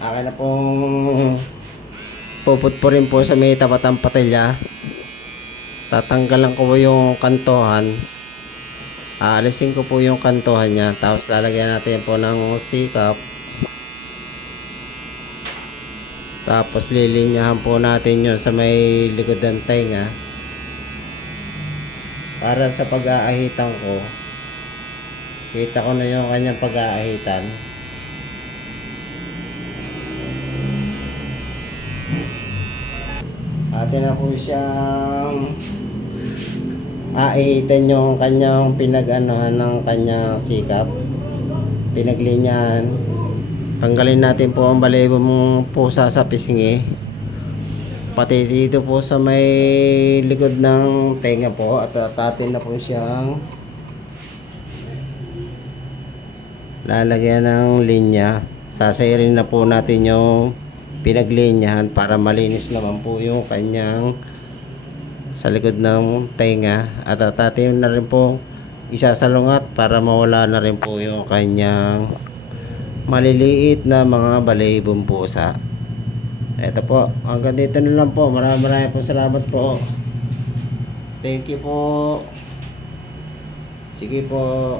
Akin na pong puputpurin po sa may tapat ng patilya. Tatanggalan ko po yung kantohan. Aalisin ko po yung kantohan niya. Tapos lalagyan natin po ng sikap. Tapos lilinyahan po natin yun sa may likod ng tenga. Para sa pag-aahitan ko, kita ko na yung kanyang pag-aahitan. Atin na po siyang aahitan yung kanyang pinag-anuhan ng kanyang sikap. Pinaglinyahan. Tanggalin natin po ang balahibo mong pusa sa pisngi. Pati dito po sa may likod ng tenga po. At atin na po siyang lalagyan ng linya. Sasairin na po natin yung pinaglinyahan para malinis naman po yung kanyang sa likod ng tenga. At atin na rin po isasalungat para mawala na rin po yung kanyang maliliit na mga balahibong pusa. Ito po, hanggang dito na lang po. Maraming po salamat po. Thank you po. Sige po.